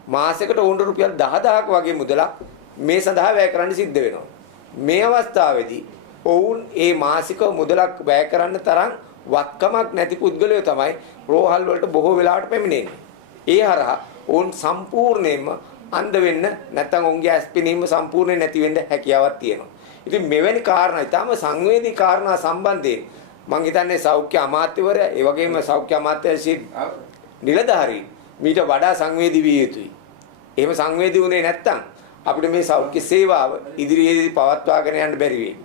මාසෙකට ඕන රුපියල් 10000ක් වගේ මුදලක් මේ සඳහා වැය කරන්න සිද්ධ වෙනවා. මේ අවස්ථාවේදී ඔවුන් ඒ මාසික මුදලක් වැය කරන්න තරම් වත්කමක් නැති පුද්ගලයෝ තමයි රෝහල් වලට බොහෝ වෙලාවට පැමිණෙන්නේ. ඒ හරහා ඔවුන් සම්පූර්ණයෙන්ම අන්ධ වෙන්න නැත්නම් ඔවුන්ගේ ඇස්පිනීම සම්පූර්ණයෙන් නැති වෙන්න හැකියාවක් තියෙනවා. ඉතින් මෙවැනි කාරණා ඊටම සංවේදී කාරණා සම්බන්ධයෙන් මම හිතන්නේ සෞඛ්‍ය අමාත්‍යවරයා ඒ වගේම සෞඛ්‍ය අමාත්‍යාංශයේ නිලධාරීන් මීට වඩා සංවේදී විය යුතුයි. එහෙම සංවේදී වුණේ නැත්නම් අපිට මේ සෞඛ්‍ය සේවාව ඉදිරියේදී පවත්වාගෙන යන්න බැරි වෙයි.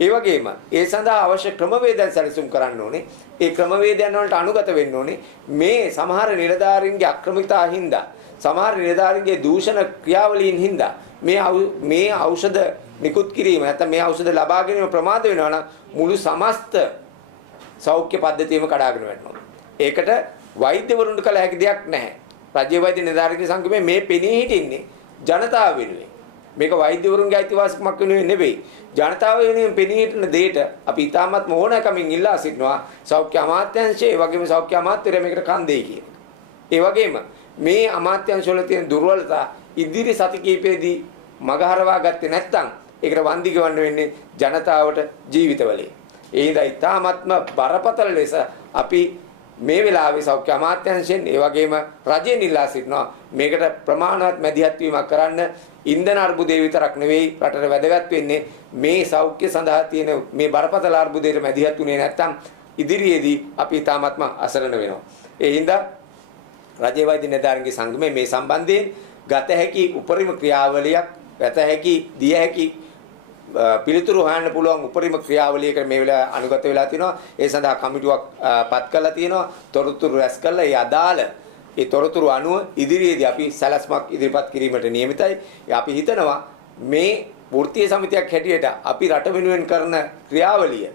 ඒ වගේම ඒ සඳහා අවශ්‍ය ක්‍රමවේදයන් සැලසුම් කරන්න ඕනේ. ඒ ක්‍රමවේදයන් වලට අනුගත වෙන්න ඕනේ. මේ සමහර නිලධාරීන්ගේ අක්‍රමිකතා හින්දා සමහර නිලධාරීන්ගේ දූෂණ ක්‍රියාවලීන් හින්දා මේ ඖෂධ නිකුත් කිරීම නැත්නම් මේ ඖෂධ ලබා ගැනීම ප්‍රමාද වෙනවා නම් මුළු සමස්ත සෞඛ්‍ය පද්ධතියම කඩාගෙන වැටෙනවා. ඒකට වෛද්‍යවරුන්ට කළ හැකි දෙයක් නැහැ. රාජ්‍ය වෛද්‍ය නිලධාරීන්ගේ සංගමයේ මේ පෙනී හිටින්නේ ජනතාව වෙනුවෙන්. මේක වෛද්‍යවරුන්ගේ අයිතිවාසිකමක් වෙනුවෙන් නෙවෙයි. ජනතාව වෙනුවෙන් පෙනී හිටින දෙයට අපි ඉතාමත් ඕනෑකමින් ඉල්ලා සිටිනවා සෞඛ්‍ය අමාත්‍යාංශය ඒ වගේම සෞඛ්‍ය අමාත්‍යවරයා මේකට කන් දෙයි කියන. ඒ වගේම මේ අමාත්‍යාංශ වල තියෙන දුර්වලතා ඉදිරි සති කිහිපෙදී මගහරවා ගත්තේ නැත්නම් ඒකට වන්දි ගවන්න වෙන්නේ ජනතාවට ජීවිතවලේ. ඒ හින්දා ඉතාමත්ම බරපතල ලෙස අපි මේ වෙලාවේ සෞඛ්‍ය අමාත්‍යාංශයෙන් ඒ වගේම රජයෙන් ඉල්ලා සිටිනවා මේකට ප්‍රමාණවත් මැදිහත් වීමක් කරන්න. ඉන්ධන අර්බුදේ විතරක් නෙවෙයි රටට වැදගත් වෙන්නේ මේ සෞඛ්‍ය සඳහා තියෙන මේ බරපතල අර්බුදයට මැදිහත් වුණේ නැත්නම් ඉදිරියේදී අපි ඉතාමත්ම අසරණ වෙනවා. ඒ හින්දා රාජ්‍ය වෛද්‍ය නිලධාරීන්ගේ සංගමයේ මේ සම්බන්ධයෙන් ගත හැකි උපරිම ක්‍රියාවලියක් ගත හැකි දිය හැකි පිළිතුරු හොයන්න පුළුවන් උපරිම ක්‍රියාවලියකට මේ වෙලාව අනුගත වෙලා තිනවා. ඒ සඳහා කමිටුවක් පත් කරලා තියෙනවා. තොරතුරු රැස් කරලා ඒ අදාළ ඒ තොරතුරු අනුව ඉදිරියේදී අපි සැලැස්මක් ඉදිරිපත් කිරීමට නියමිතයි. අපි හිතනවා මේ වෘත්තීය සමිතියක් හැටියට අපි රට වෙනුවෙන් කරන ක්‍රියාවලිය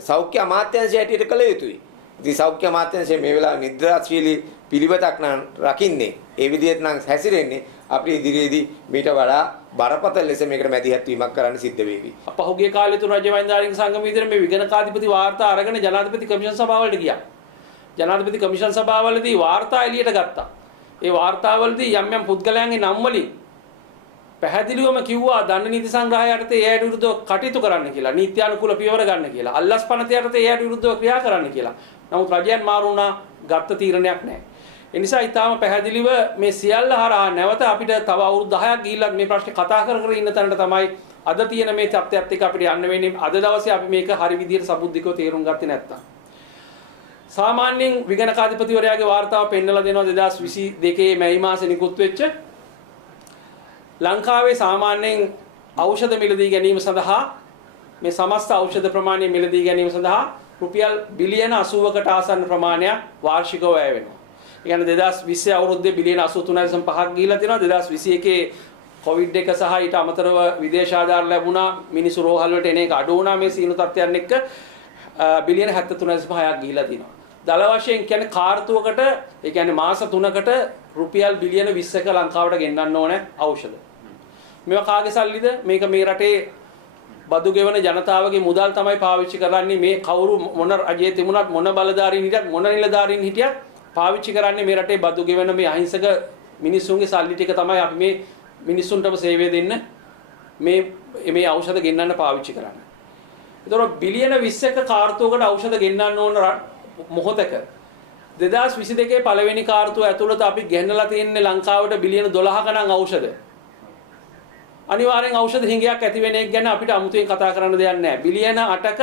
සෞඛ්‍ය අමාත්‍යාංශය හැටියට කළ යුතුයි. ඉතින් සෞඛ්‍ය අමාත්‍යාංශය මේ වෙලාවේ නිද්‍රාශීලී පිළිවෙතක් නම් රකින්නේ ඒ විදිහට නම් හැසිරෙන්නේ අපේ ඉදිරියේදී මීට වඩා බරපතල ලෙස මේකට මැදිහත් වීමක් කරන්න සිද්ධ වේවි. පහුගිය කාලේ තුන රාජ්‍ය වෛද්‍යාලය සංගම විදිහට මේ විගණකාධිපති වාර්තා අරගෙන ජනාධිපති කමිෂන් සභාවලට ගියා. ජනාධිපති කමිෂන් සභාවලදී වාර්තා එළියට ගත්තා. ඒ වාර්තාවලදී යම් යම් පුද්ගලයන්ගේ නම් වලින් පැහැදිලිවම කිව්වා දඬු නීති සංග්‍රහය යටතේ එයාට විරුද්ධව කටයුතු කරන්න කියලා. නීත්‍යානුකූල පියවර ගන්න කියලා. අල්ලස් පනත යටතේ එයාට විරුද්ධව ක්‍රියා කරන්න කියලා. නමුත් රජයන් මාරු වුණා ගත්ත තීරණයක් නැහැ. ඒ නිසා ඊටාම පැහැදිලිව මේ සියල්ල හරහා නැවත අපිට තව අවුරුදු 10ක් ගිහිල්ලා මේ ප්‍රශ්නේ කතා කර කර ඉන්න තැනට තමයි අද තියෙන මේ තත්ත්වයත් එක්ක අපිට යන්න වෙන්නේ. අද දවසේ අපි මේක හරි විදිහට සබුද්ධිකව තේරුම් ගත්තේ නැත්තම් සාමාන්‍යයෙන් විගණකාධිපතිවරයාගේ වාර්තාව පෙන්නලා දෙනවා 2022 මැයි මාසේ නිකුත් වෙච්ච ලංකාවේ සාමාන්‍යයෙන් ඖෂධ මිලදී ගැනීම සඳහා මේ සමස්ත ඖෂධ ප්‍රමාණය මිලදී ගැනීම සඳහා රුපියල් බිලියන 80කට ආසන්න ප්‍රමාණයක් වාර්ෂිකව වැය වෙනවා. ඒ කියන්නේ 2020 අවුරුද්දේ බිලියන 83.5ක් ගිහිලා තියෙනවා. 2021 කොවිඩ් එක සහ ඊට අමතරව විදේශ ආධාර ලැබුණා. මිනිස්සු රෝහල් වලට එන එක අඩු වුණා මේ සීනු තත්ත්වයන් එක්ක බිලියන 73.5ක් ගිහිලා තියෙනවා. දල වශයෙන් කියන්නේ කාර්තුවකට ඒ කියන්නේ මාස 3කට රුපියල් බිලියන 20ක ලංකාවට ගෙන්නන්න ඕනේ ඖෂධ. මේවා කාගේ සල්ලිද? මේක මේ රටේ බදු ගෙවන ජනතාවගේ මුදල් තමයි පාවිච්චි කරන්නේ. මේ කවුරු මොන රජයේ තිබුණත් මොන බලධාරීන් හිටියත් මොන නිලධාරීන් හිටියත් පාවිච්චි කරන්නේ මේ රටේ බදු ගෙවන මේ අහිංසක මිනිස්සුන්ගේ සල්ලි ටික තමයි අපි මේ මිනිස්සුන්ටම සේවය දෙන්න මේ ඖෂධ ගෙන්නන්න පාවිච්චි කරන්නේ. ඒතකොට බිලියන 20ක කාර්තුවකට ඖෂධ ගෙන්නන්න ඕන මොහොතක 2022 පළවෙනි කාර්තුව ඇතුළත අපි ගෙන්නලා තියෙන්නේ ලංකාවට බිලියන 12ක නම් ඖෂධ. අනිවාර්යෙන් ඖෂධ හිඟයක් ඇති වෙන එක ගැන අපිට අමුතුවෙන් කතා කරන්න දෙයක් නැහැ. බිලියන 8ක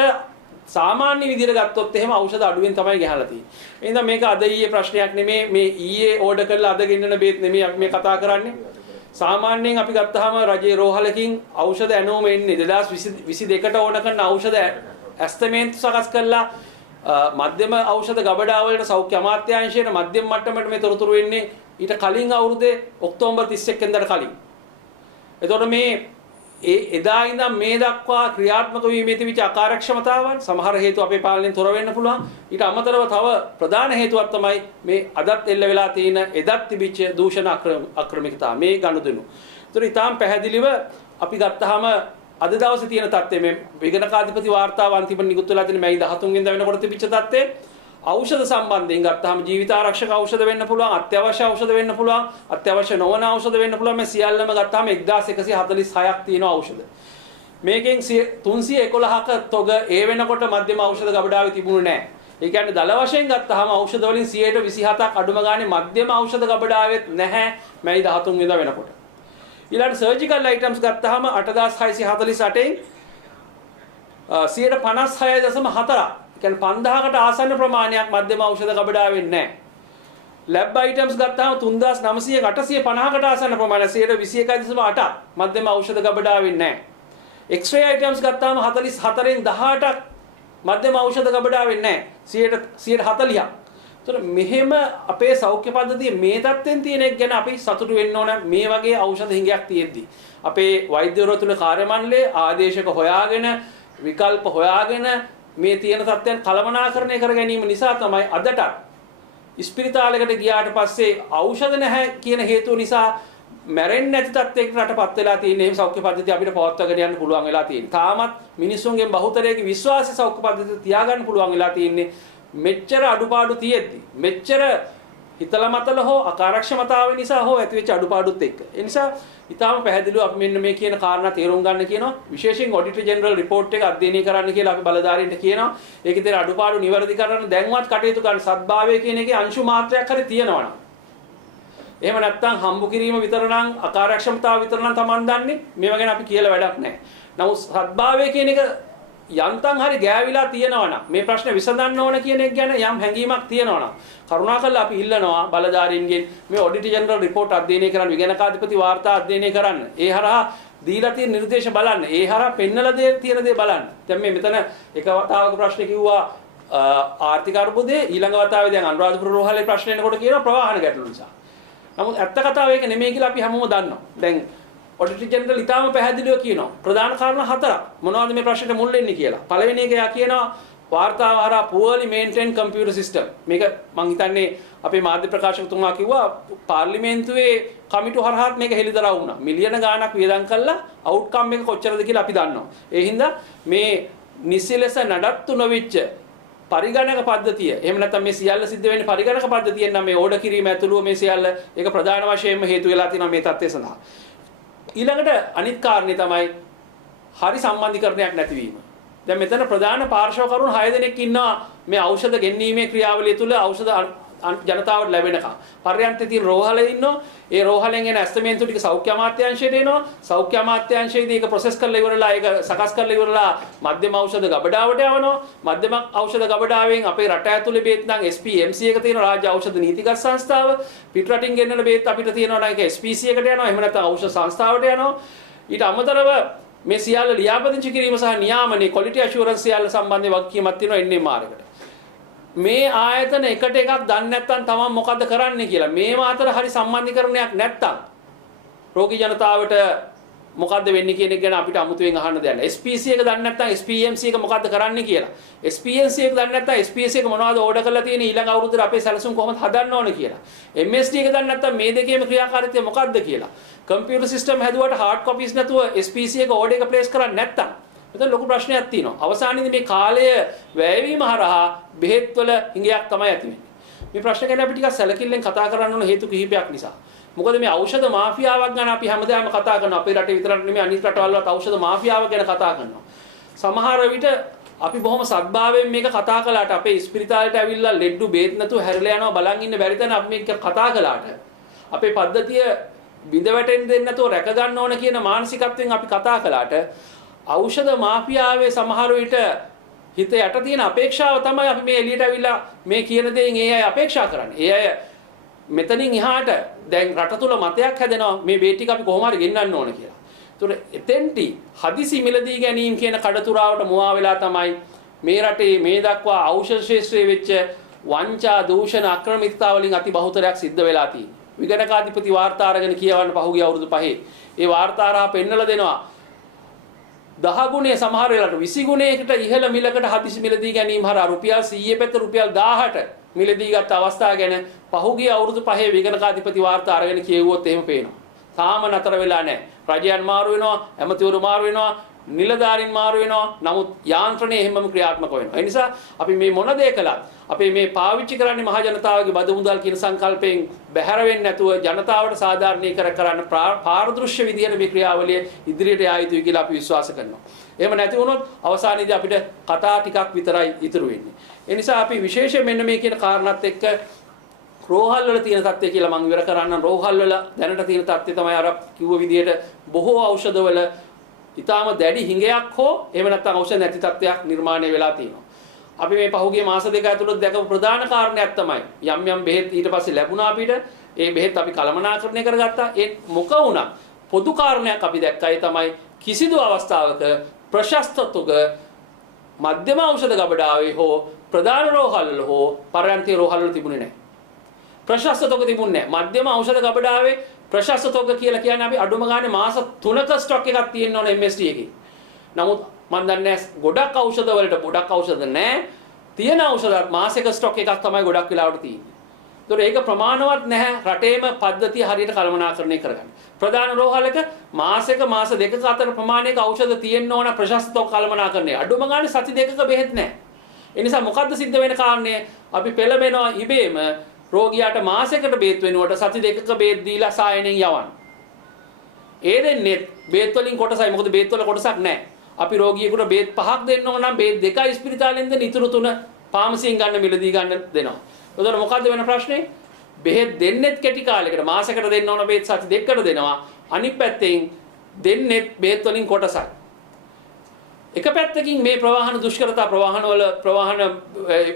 සාමාන්‍ය විදිහට ගත්තොත් එහෙම ඖෂධ අඩුවෙන් තමයි ගහලා තියෙන්නේ. එහෙනම් මේක අද ඊයේ ප්‍රශ්නයක් නෙමෙයි. මේ ඊයේ ඕඩර් කරලා අද ගෙන්නන බේත් නෙමෙයි අපි මේ කතා කරන්නේ. සාමාන්‍යයෙන් අපි ගත්තාම රජයේ රෝහලකින් ඖෂධ ඇනෝම එන්නේ 2022ට ඕන කරන ඖෂධ ඇස්තමේන්තු සකස් කරලා මධ්‍යම ඖෂධ ගබඩා වලට සෞඛ්‍ය අමාත්‍යාංශයට මධ්‍යම මට්ටමට මේ තොරතුරු එන්නේ ඊට කලින් අවුරුද්දේ ඔක්තෝබර් 31 වෙනිදාට කලින්. එතකොට මේ එදා ඉඳන් මේ දක්වා ක්‍රියාත්මක වීමේ තිබිච්ච අකාර්යක්ෂමතාවන් සමහර හේතු අපේ පාලනයෙන් තොර වෙන්න පුළුවන්. ඊට අමතරව තව ප්‍රධාන හේතුවක් තමයි මේ අදත් එල්ල වෙලා තියෙන එදත් තිබිච්ච දූෂණ අක්‍රමිකතාව මේ ගනුදෙනු. ඒතර ඊටාම් පැහැදිලිව අපි ගත්තාම අද දවසේ තියෙන තත්ත්වය මේ විගණකාධිපති වාර්තාව අන්තිම නිකුත් වෙලා තියෙන මැයි 13 වෙනිදා වෙනකොට තිබිච්ච තත්ත්වය ඖෂධ සම්බන්ධයෙන් ගත්තාම ජීවිත ආරක්ෂක ඖෂධ වෙන්න පුළුවන්, අත්‍යවශ්‍ය ඖෂධ වෙන්න පුළුවන්, අත්‍යවශ්‍ය නොවන ඖෂධ වෙන්න පුළුවන්. මේ සියල්ලම ගත්තාම 1146ක් තියෙනවා ඖෂධ. මේකෙන් 311ක තොග ඒ වෙනකොට මධ්‍යම ඖෂධ ගබඩාවේ තිබුණේ නැහැ. ඒ කියන්නේ දල වශයෙන් ගත්තාම ఔෂධ වලින් 127ක් අඩුම ගානේ මධ්‍යම ඖෂධ ගබඩාවෙත් නැහැ මැයි 13 වෙනිදා වෙනකොට. ඊළඟ සර්ජිකල් අයිටම්ස් ගත්තාම 8648න් 156.4 කියන්නේ 5000කට ආසන්න ප්‍රමාණයක් මධ්‍යම ඖෂධ ගබඩාවෙන් නැහැ. ලැබ් අයිටම්ස් ගත්තාම 3900කට ආසන්න ප්‍රමාණයක් 121.8 මධ්‍යම ඖෂධ ගබඩාවෙන් නැහැ. එක්ස්රේ අයිටම්ස් ගත්තාම 44න් 18ක් මධ්‍යම ඖෂධ ගබඩාවෙන් නැහැ. 140ක්. ඒතර මෙහෙම අපේ සෞඛ්‍ය පද්ධතියේ මේ තත්ත්වෙන් තියෙන එක ගැන අපි සතුටු වෙන්න ඕන. මේ වගේ ඖෂධ හිඟයක් තියෙද්දි අපේ වෛද්‍යවරු තුළ කාර්ය මණ්ඩලයේ ආදේශක හොයාගෙන විකල්ප හොයාගෙන මේ තියෙන තත්ත්වයන් කළමනාකරණය කර ගැනීම නිසා තමයි අදට ස්පිරිතාලයකට ගියාට පස්සේ ඖෂධ නැහැ කියන හේතුව නිසා මැරෙන්නේ නැති තත්ත්වයකට රටපත් වෙලා තියෙන මේ සෞඛ්‍ය පද්ධතිය අපිට පවත්වාගෙන යන්න පුළුවන් වෙලා තියෙනවා. තාමත් මිනිස්සුන්ගේ බහුතරයේ විශ්වාසී සෞඛ්‍ය පද්ධතිය තියාගන්න පුළුවන් වෙලා තියෙන්නේ මෙච්චර අඩුපාඩු තියෙද්දි. මෙච්චර හිතලා මතල හෝ අකාර්යක්ෂමතාවය නිසා හෝ ඇතිවෙච්ච අඩුපාඩුත් එක්ක. ඒ නිසා ඊටාම පැහැදිලිව අපි මෙන්න මේ කියන කාරණා තේරුම් ගන්න කියනවා. විශේෂයෙන් ඔඩිටර් ජෙනරල් රිපෝට් එක අධ්‍යයනය කරන්න කියලා අපි බලධාරීන්ට කියනවා. ඒකේ තියෙන අඩුපාඩු නිවැරදි කරන්න දැන්වත් කටයුතු කරන්න සත්භාවය කියන එකේ අංශු මාත්‍රයක් හරි තියෙනවනම්. එහෙම නැත්නම් හම්බු කිරීම විතර නම් අකාර්යක්ෂමතාව විතර නම් Taman දන්නේ. මේවා ගැන අපි කියලා වැඩක් නැහැ. නමුත් සත්භාවය කියන එක යන්තම් හරි ගෑවිලා තියෙනවනම් මේ ප්‍රශ්නේ විසඳන්න ඕන කියන එක ගැන යම් හැඟීමක් තියෙනවනම් කරුණාකරලා අපි ඉල්ලනවා බලධාරීන්ගෙන් මේ ඔඩිටර් ජෙනරල් රිපෝට් අධ්‍යයනය කරන්න විගණකාධිපති වාර්තා අධ්‍යයනය කරන්න. ඒ හරහා දීලා තියෙන නිර්දේශ බලන්න. ඒ හරහා පෙන්නලා තියෙන දේ බලන්න. දැන් මේ මෙතන එක වතාවක ප්‍රශ්නේ කිව්වා ආර්ථික අර්බුදේ ඊළඟ වතාවේ දැන් අනුරාධපුර රෝහලේ ප්‍රශ්න එනකොට කියනවා ප්‍රවාහන ගැටලු නිසා. නමුත් ඇත්ත කතාව ඒක නෙමෙයි කියලා අපි හැමෝම දන්නවා. දැන් ඔඩිටර් ජෙනරල් ඊටාම පැහැදිලිව කියනවා ප්‍රධාන කාරණා 4ක් මොනවද මේ ප්‍රශ්නෙට මුල් වෙන්නේ කියලා. පළවෙනි එක යා කියනවා වාර්තාව හරහා poorly maintained computer system. මේක මං හිතන්නේ අපේ මාධ්‍ය ප්‍රකාශකතුමා කිව්වා පාර්ලිමේන්තුවේ කමිටු හරහාත් මේක හෙළිදරව් වුණා. මිලියන ගාණක් වියදම් කළා අවුට්කම් එක කොච්චරද කියලා අපි දන්නවා. ඒ හින්දා මේ නිසි ලෙස නඩත්තු නොවිච්ච පරිගණක පද්ධතිය එහෙම නැත්නම් මේ සියල්ල සිද්ධ වෙන්නේ පරිගණක පද්ධතියෙන් නම් මේ ඕඩර් කිරීම ඇතුළුව මේ සියල්ල ඒක ප්‍රධාන වශයෙන්ම හේතු වෙලා තියෙනවා මේ தත්ත්වය සඳහා. ඊළඟට අනිත් කාරණේ තමයි හරි සම්බන්ධීකරණයක් නැතිවීම. දැන් මෙතන ප්‍රධාන පාර්ශ්ව කරුණු 6 දෙනෙක් ඉන්නවා මේ ඖෂධ ගෙන්වීමේ ක්‍රියාවලිය තුළ ඖෂධ ජනතාවට ලැබෙනකම්. පර්යන්තේ තියෙන රෝහලේ ඉන්නවා. ඒ රෝහලෙන් එන ඇස්තමේන්තු ටික සෞඛ්‍ය අමාත්‍යාංශයට එනවා. සෞඛ්‍ය අමාත්‍යාංශයේදී ඒක ප්‍රොසෙස් කරලා ඉවරලා ඒක සකස් කරලා ඉවරලා මධ්‍යම ඖෂධ ගබඩාවට යවනවා. මධ්‍යම ඖෂධ ගබඩාවෙන් අපේ රට ඇතුලේ බේත් නම් SPMC එක තියෙන රාජ්‍ය ඖෂධ නීතිගත සංස්ථාව. පිට රටින් ගෙන්නන බේත් අපිට තියෙනවා නම් ඒක SPC එකට යනවා. එහෙම නැත්නම් ඖෂධ සංස්ථාවට යනවා. ඊට අමතරව මේ සියල්ල ලියාපදිංචි කිරීම සහ නියාමනයේ quality assurance සියල්ල සම්බන්ධයෙන් වගකීමක් තියෙනවා NMR එකට. මේ ආයතන එකට එකක් දන්නේ නැත්නම් තමන් මොකද්ද කරන්නේ කියලා මේවා අතර හරි සම්බන්ධීකරණයක් නැත්නම් රෝගී ජනතාවට මොකද්ද වෙන්නේ කියන එක ගැන අපිට අමුතුවෙන් අහන්න දෙයක් නැහැ. SPC එක දන්නේ නැත්නම් SPMC එක මොකද්ද කරන්නේ කියලා. SPMC එක දන්නේ නැත්නම් SPC එක මොනවද ඕඩර් කරලා තියෙන්නේ ඊළඟ අවුරුද්දේ අපේ සැලසුම් කොහොමද හදන්න ඕනේ කියලා. MSD එක දන්නේ නැත්නම් මේ දෙකේම ක්‍රියාකාරීත්වය මොකද්ද කියලා. කම්පියුටර් සිස්ටම් හැදුවට hard copies නැතුව SPC එක ඕඩර් එක ප්ලේස් කරන්නේ නැත්නම් මෙතන ලොකු ප්‍රශ්නයක් තියෙනවා. අවසානයේදී මේ කාලය වැයවීම හරහා බෙහෙත් වල හිඟයක් තමයි ඇති වෙන්නේ. මේ ප්‍රශ්න ගැන අපි ටිකක් සැලකිල්ලෙන් කතා කරන්න ඕන හේතු කිහිපයක් නිසා. මොකද මේ ඖෂධ මාෆියාවක් ගැන අපි හැමදාම කතා කරනවා. අපේ රටේ විතරක් නෙමෙයි අනිත් රටවල් වලත් ඖෂධ මාෆියාවක් ගැන කතා කරනවා. සමහර විට අපි බොහොම සත්භාවයෙන් මේක කතා කළාට අපේ ස්පිරිතාලයට ඇවිල්ලා ලෙඩ්ඩු බේත් නැතුව හැරිලා යනවා බලන් ඉන්න බැරි තැන අපි මේක කතා කළාට අපේ පද්ධතිය බිඳ වැටෙන්න දෙන්නේ නැතුව රැක ගන්න ඕන කියන මානසිකත්වයෙන් අපි කතා කළාට ඖෂධ මාෆියාවේ සමහර විට හිත යට තියෙන අපේක්ෂාව තමයි අපි මේ එළියට ඇවිල්ලා මේ කියන දේෙන් ඒ අය අපේක්ෂා කරන්නේ. ඒ අය මෙතනින් එහාට දැන් රට තුල මතයක් හැදෙනවා මේ බේත් ටික අපි කොහොම හරි ගෙන්නන්න ඕන කියලා. ඒතොර එතෙන්ටි හදිසි මිලදී ගැනීම කියන කඩතුරාවට මුවා වෙලා තමයි මේ රටේ මේ දක්වා ඖෂධ ශාස්ත්‍රයේ වෙච්ච වංචා දූෂණ අක්‍රමිකතා වලින් අති බහුතරයක් සිද්ධ වෙලා තියෙන්නේ. විගණකාධිපති වාර්තා අරගෙන කියවන්න පහුගිය අවුරුදු 5 ඒ වාර්තා රහ පෙන්නලා දෙනවා 10 ගුණය සමහර වෙලාවට 20 ගුණයකට ඉහළ මිලකට හදිසි මිලදී ගැනීම හරහා රුපියල් 100 පැත්ත රුපියල් 1000ට මිලදී ගත්ත අවස්ථාව ගැන පහුගිය අවුරුදු 5 විගණකාධිපති වාර්තා අරගෙන කියවුවොත් එහෙම පේනවා. තාම නතර වෙලා නැහැ. රජයන් මාරු වෙනවා, ඇමතිවරු මාරු වෙනවා, නිලධාරීන් මාරු වෙනවා. නමුත් යාන්ත්‍රණය එහෙමම ක්‍රියාත්මක වෙනවා. ඒ නිසා අපි මේ මොන දේ කළත් අපි මේ පාවිච්චි කරන්නේ මහ ජනතාවගේ බදු මුදල් කියන සංකල්පයෙන් බැහැර වෙන්නේ නැතුව ජනතාවට සාධාරණීකරණය කරන්න පාරදෘශ්‍ය විදියට මේ ක්‍රියාවලිය ඉදිරියට යා යුතුයි කියලා අපි විශ්වාස කරනවා. එහෙම නැති වුණොත් අවසානයේදී අපිට කතා ටිකක් විතරයි ඉතුරු වෙන්නේ. ඒ නිසා අපි විශේෂයෙන් මෙන්න මේ කියන කාරණාත් එක්ක රෝහල් වල තියෙන තත්ත්වය කියලා මම ඉවර කරන්න. රෝහල් වල දැනට තියෙන තත්ත්වය තමයි අර කිව්ව විදියට බොහෝ ඖෂධ වල ඊටාම දැඩි හිඟයක් හෝ එහෙම නැත්නම් ඖෂධ නැති තත්ත්වයක් නිර්මාණය වෙලා තියෙනවා. අපි මේ පහුගිය මාස දෙක ඇතුළත දැකපු ප්‍රධාන කාරණයක් තමයි යම් බෙහෙත් ඊට පස්සේ ලැබුණා අපිට. ඒ බෙහෙත් අපි කළමනාකරණය කරගත්තා. ඒ මොක වුණා පොදු කාරණයක් අපි දැක්කා. ඒ තමයි කිසිදු අවස්ථාවක ප්‍රශස්ත තුග මධ්‍යම ඖෂධ ගබඩාවේ හෝ ප්‍රධාන රෝහල් වල හෝ පරයන්ති රෝහල් වල තිබුණේ නැහැ. ප්‍රශස්ත තුග තිබුණේ නැහැ. මධ්‍යම ඖෂධ ගබඩාවේ ප්‍රශස්ත තුග කියලා කියන්නේ අපි අඩුම ගානේ මාස 3ක ස්ටොක් එකක් තියෙන්න ඕන MSD එකේ. නමුත් මම දන්නේ ගොඩක් ඖෂධ වලට ගොඩක් ඖෂධ නැහැ. තියෙන ඖෂධත් මාසික ස්ටොක් එකක් තමයි ගොඩක් වෙලාවට තියෙන්නේ. ඒතකොට ඒක ප්‍රමාණවත් නැහැ රටේම පද්ධතිය හරියට කළමනාකරණය කරගන්න. ප්‍රධාන රෝහලක මාසික මාස දෙකක අතර ප්‍රමාණයක ඖෂධ තියෙන්න ඕන ප්‍රශස්ත තුග කළමනාකරණය. අඩුම ගානේ සති දෙකක බෙහෙත් නැහැ. ඒ නිසා මොකද්ද සිද්ධ වෙන කාරණේ? අපි පෙළඹෙනවා ඉබේම රෝගියාට මාසයකට බේත් වෙනුවට සති දෙකක බේත් දීලා සායනෙන් යවන්න. ඒ දෙන්නේ බේත් වලින් කොටසයි. මොකද බේත් වල කොටසක් නැහැ. අපි රෝගියෙකුට බේත් 5ක් දෙන්න ඕන නම් බේත් 2යි ස්පිරිතාලෙන් දෙන ඉතුරු 3 ෆාමසියෙන් ගන්න මිලදී ගන්න දෙනවා. එතකොට මොකද්ද වෙන ප්‍රශ්නේ? බෙහෙත් දෙන්නෙත් කෙටි කාලයකට මාසයකට දෙන්න ඕන බේත් සති දෙකකට දෙනවා. අනිත් පැත්තෙන් දෙන්නෙත් බේත් වලින් කොටසක්. එක පැත්තකින් මේ ප්‍රවාහන දුෂ්කරතා ප්‍රවාහන වල ප්‍රවාහන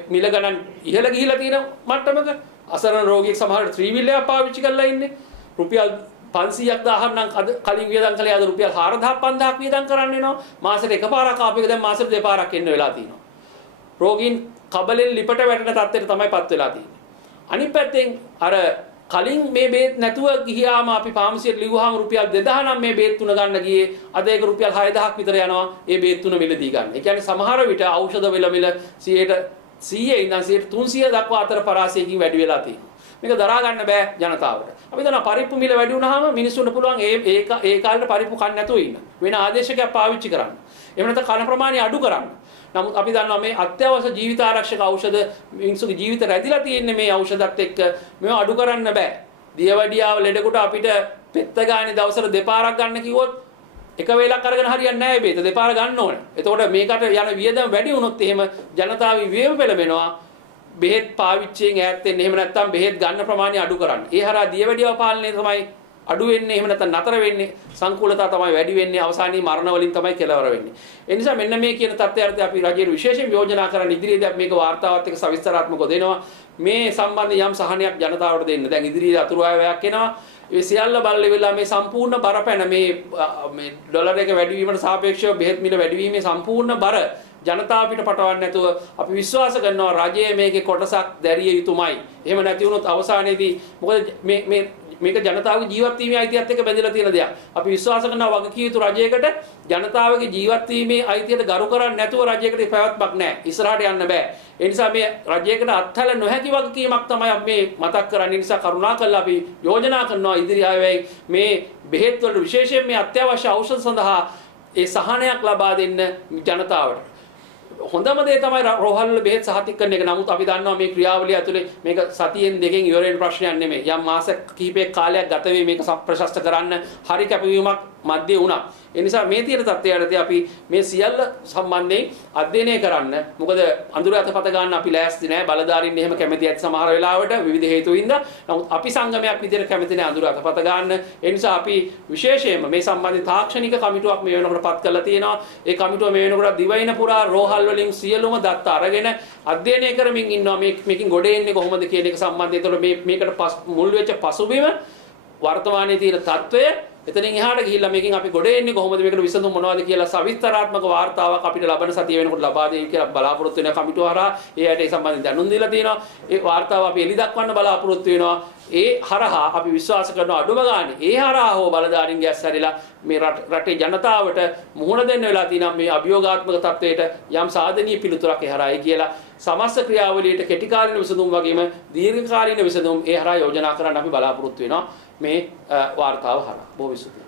මිල ගණන් ඉහළ ගිහිලා තියෙන මට්ටමක අසරණ රෝගියෙක් සමහරවිට 3 විල්ලයක් පාවිච්චි කරලා ඉන්නේ. රුපියල් 500ක් 1000ක් නම් අද කලින් වියදම් කළේ අද රුපියල් 4000ක් 5000ක් වියදම් කරන්න වෙනවා. මාසෙට එකපාරක් ආපු එක දැන් මාසෙට දෙපාරක් එන්න වෙලා තියෙනවා. රෝගීන් කබලෙන් ලිපට වැටෙන තත්ත්වයට තමයිපත් වෙලා තියෙන්නේ. අනිත් පැත්තෙන් අර කලින් මේ බේත් නැතුව ගියාම අපි ෆාමසියට ලිව්වහම රුපියල් 2000 නම් මේ බේත් තුන ගන්න ගියේ අද ඒක රුපියල් 6000ක් විතර යනවා මේ බේත් තුන මිලදී ගන්න. ඒ කියන්නේ සමහර විට ඖෂධ මිල 100 ඉඳන් 300 දක්වා අතර පරාසයකින් වැඩි වෙලා තියෙනවා. මේක දරා ගන්න බෑ ජනතාවට. අපි දන්නවා පරිප්පු මිල වැඩි වුණාම මිනිස්සුන්ට පුළුවන් ඒ කාලේ පරිප්පු කන්න නැතුව ඉන්න. වෙන ආදේශකයක් පාවිච්චි කරන්න. එහෙම නැත්නම් කන ප්‍රමාණය අඩු කරන්න. නමුත් අපි දන්නවා මේ අත්‍යවශ්‍ය ජීවිත ආරක්ෂක ඖෂධ මිනිස්සුගේ ජීවිත රැඳිලා තියෙන්නේ මේ ඖෂධත් එක්ක. මේව අඩු කරන්න බෑ. දියවැඩියාව ලෙඩකට අපිට පෙත්ත ගානේ දවසට දෙපාරක් ගන්න කිව්වොත් එක වේලක් අරගෙන හරියන්නේ නැහැ බේත. දෙපාර ගන්න ඕනේ. එතකොට මේකට යන වියදම වැඩි වුණොත් එහෙම ජනතාව විවේම පෙළඹෙනවා. බෙහෙත් පාවිච්චියෙන් ඈත් වෙන්න. එහෙම නැත්නම් බෙහෙත් ගන්න ප්‍රමාණය අඩු කරන්න. ඒ හරහා දියවැඩියාව පාලනය තමයි අඩු වෙන්නේ. එහෙම නැත්නම් නතර වෙන්නේ. සංකූලතාව තමයි වැඩි වෙන්නේ. අවසානයේ මරණ වලින් තමයි කෙලවර වෙන්නේ. ඒ නිසා මෙන්න මේ කියන තත්ත්වයට අපි රජයේ විශේෂයෙන් යෝජනා කරන ඉදිරියේදී අපි මේක වාර්තාවත් එක්ක සවිස්තරාත්මකව දෙනවා. මේ සම්බන්ධ යම් සහනයක් ජනතාවට දෙන්න. දැන් ඉදිරියේ අතුරු ආයවැයක් එනවා. ඒ සියල්ල බලලා වෙලා මේ සම්පූර්ණ බරපැන මේ ඩොලර් එක වැඩි වීමට සාපේක්ෂව බෙහෙත් මිල වැඩි වීමේ සම්පූර්ණ බර ජනතාව පිට පටවන්නේ නැතුව අපි විශ්වාස කරනවා රජයේ මේකේ කොටසක් දැරිය යුතුමයි. එහෙම නැති වුණොත් අවසානයේදී මොකද මේක ජනතාවගේ ජීවත් වීමේ අයිතියත් එක්ක බැඳලා තියෙන දෙයක්. අපි විශ්වාස කරනවා වගකීම් යුතු රජයකට ජනතාවගේ ජීවත් වීමේ අයිතියට ගරු කරන්නේ නැතුව රජයකට පැවැත්මක් නැහැ. ඉස්සරහට යන්න බෑ. ඒ නිසා මේ රජයකට අත්හැල නොහැකි වගකීමක් තමයි අපි මේ මතක් කරන්නේ. නිසා කරුණාකරලා අපි යෝජනා කරනවා ඉදිරි ආයවැයි මේ බෙහෙත් වල විශේෂයෙන් මේ අත්‍යවශ්‍ය ඖෂධ සඳහා ඒ සහනයක් ලබා දෙන්න ජනතාවට. හොඳම දේ තමයි රෝහල් වල බෙහෙත් සහතික කරන එක. නමුත් අපි දන්නවා මේ ක්‍රියාවලිය ඇතුලේ මේක සතියෙන් දෙකෙන් ඉවර වෙන ප්‍රශ්නයක් නෙමෙයි. යම් මාස කිහිපයක් කාලයක් ගත වෙයි මේක ප්‍රශස්ත කරන්න හරි කැපවීමක් මැද්දේ වුණා. ඒ නිසා මේ තියෙන තත්ත්වයටදී අපි මේ සියල්ල සම්බන්ධයෙන් අධ්‍යයනය කරන්න. මොකද අඳුර අතපත ගන්න අපි ලෑස්ති නෑ. බලධාරීන් එහෙම කැමති ඇති සමහර වෙලාවට විවිධ හේතුයින්ද. නමුත් අපි සංගමයක් විදිහට කැමති නෑ අඳුර අතපත ගන්න. ඒ නිසා අපි විශේෂයෙන්ම මේ සම්බන්ධ තාක්ෂණික කමිටුවක් මේ වෙනකොට පත් කරලා තියෙනවා. ඒ කමිටුව මේ වෙනකොට දිවයින පුරා රෝහල් වලින් සියලුම දත්ත අරගෙන අධ්‍යයනය කරමින් ඉන්නවා. මේකෙන් ගොඩ එන්නේ කොහොමද කියන එක සම්බන්ධයෙන්. මේකට මුල් වෙච්ච පසුබිම වර්තමානයේ තියෙන තත්ත්වය එතනින් එහාට ගිහිල්ලා මේකෙන් අපි ගොඩ එන්නේ කොහොමද මේකට විසඳුම් මොනවද කියලා සවිස්තරාත්මක වාර්තාවක් අපිට ලබන සතිය වෙනකොට ලබා දෙයි කියලා බලාපොරොත්තු වෙන කමිටුව හරහා ඒ ඇයට ඒ සම්බන්ධයෙන් දැනුම් දීලා තියෙනවා. ඒ වාර්තාව අපි එලි දක්වන්න බලාපොරොත්තු වෙනවා. ඒ හරහා අපි විශ්වාස කරනවා අඩුම ගානේ ඒ හරහා හෝ බලධාරීන්ගේ ඇස්සරිලා මේ රටේ ජනතාවට මුහුණ දෙන්න වෙලා තියෙනවා මේ අභියෝගාත්මක තත්වයට යම් සාධනීය පිළිතුරක් ඒ හරහායි කියලා සමස්ත ක්‍රියාවලියට කෙටි කාලින විසඳුම් වගේම දීර්ඝ කාලින විසඳුම් ඒ හරහා යෝජනා කරන්න අපි බලාපොරොත්තු වෙනවා මේ වාර්තාව හරහා. බොහෝ ස්තුතියි.